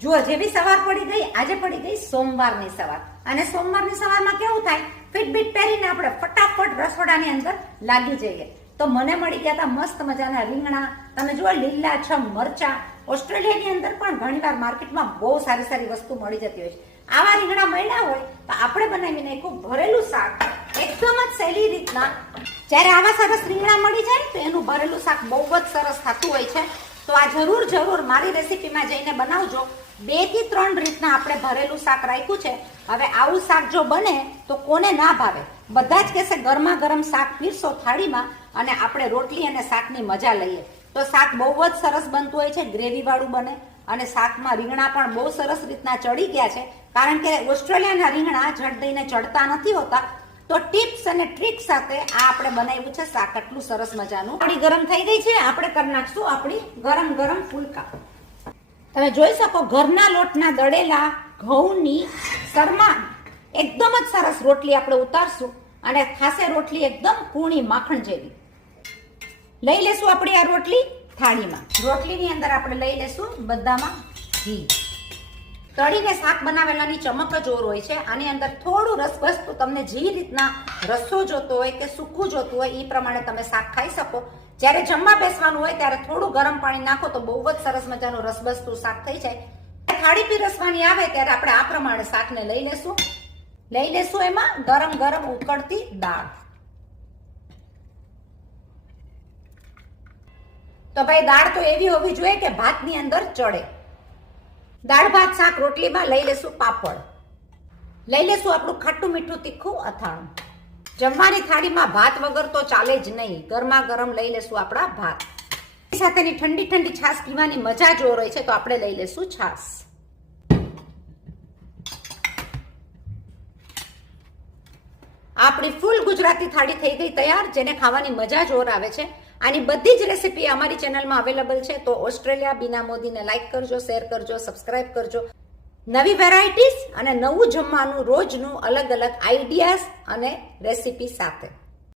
જુઓ, જેવી સવાર પડી ગઈ, આજે પડી ગઈ સોમવારની સવાર. અને સોમવારની સવારમાં કેવું થાય, ફિટબીટ પહેરીને આપણે ફટાફટ રસોડાની અંદર લાગી જઈએ. તો મને મળી ગયા હતા મસ્ત મજાના રીંગણા. તમે જુઓ, લીલાછમ મરચા. ઓસ્ટ્રેલિયાની અંદર પણ ઘણીવાર માર્કેટમાં બહુ સારી સારી વસ્તુ મળી જતી હોય છે. આવા રીંગણા મળ્યા હોય તો આપણે બનાવી નાખ્યું ભરેલું શાક એકદમ જ સહેલી રીતના. જ્યારે આવા સરસ રીંગણા મળી જાય તો એનું ભરેલું શાક બહુ જ સરસ થતું હોય છે. તો આ જરૂર મારી રેસીપીમાં જઈને બનાવજો. 2 થી 3 રીતના આપણે ભરેલું શાક રાખ્યું છે. હવે આવું શાક જો બને તો કોને ના ભાવે? બધા જ કહેશે ગરમા ગરમ શાક પીરસો થાળીમાં અને આપણે રોટલી અને શાકની મજા લઈએ. તો શાક બહુ જ સરસ બનતું હોય છે, ગ્રેવી વાળું બને. અને શાકમાં રીંગણા પણ બહુ સરસ રીતના ચડી ગયા છે, કારણ કે ઓસ્ટ્રેલિયાના રીંગણા ઝટ દઈને ચડતા નથી હોતા. તો ટિપ્સ અને ટ્રિક સાથે આ આપણે બનાવ્યું છે શાક આટલું સરસ મજાનું. આપણી ગરમ થઈ ગઈ છે, આપણે કરી નાખશું આપણી ગરમ ગરમ ફુલકા. તમે જોઈ શકો ઘરના લોટના દળેલા ઘઉંની શરમા એકદમ જ સરસ રોટલી આપણે ઉતારશું અને ખાસે રોટલી એકદમ કૂણી માખણ જેવી. લઈ લેશું આપણી આ રોટલી થાળીમાં. રોટલીની અંદર આપણે લઈ લેશું બધામાં ઘી. તળીને શાક બનાવેલાની ચમક જ ઓર હોય છે. આની અંદર થોડું રસભસતું, તમને જે રીતના રસો જોતો હોય કે સૂકું જોતું હોય એ પ્રમાણે તમે શાક ખાઈ શકો. જ્યારે જમવા બેસવાનું હોય ત્યારે થોડું ગરમ પાણી નાખો તો બહુ જ સરસ મજાનું રસભસતું શાક થઈ જાય. થાળી પીરસવાની આવે ત્યારે આપણે આ પ્રમાણે શાકને લઈ લેશું એમાં ગરમ ગરમ ઉકળતી દાળ. તો ભાઈ દાળ તો એવી હોવી જોઈએ કે ભાતની અંદર ચડે. દાળ ભાત શાક રોટલીમાં લઈ લેશું પાપડ. લઈ લેશું આપણું ખાટું મીઠું તીખું અથાણું. જમવાની થાળીમાં ભાત વગર તો ચાલે જ નહીં. ગરમા ગરમ લઈ લેશું આપણા ભાત. સાથેની ઠંડી ઠંડી છાશ પીવાની મજા જ ઓર હોય છે, તો આપણે લઈ લેશું છાશ. આપણી ફૂલ ગુજરાતી થાળી થઈ ગઈ તૈયાર, જેને ખાવાની મજા જ ઓર આવે છે. આની બધી જ રેસીપી અમારી ચેનલમાં અવેલેબલ છે. તો ઓસ્ટ્રેલિયા બીના મોદીને લાઈક કરજો, શેર કરજો, સબસ્ક્રાઇબ કરજો. નવી વેરાયટીઝ અને નવું જમવાનું રોજનું અલગ અલગ આઈડિયાઝ અને રેસીપી સાથે.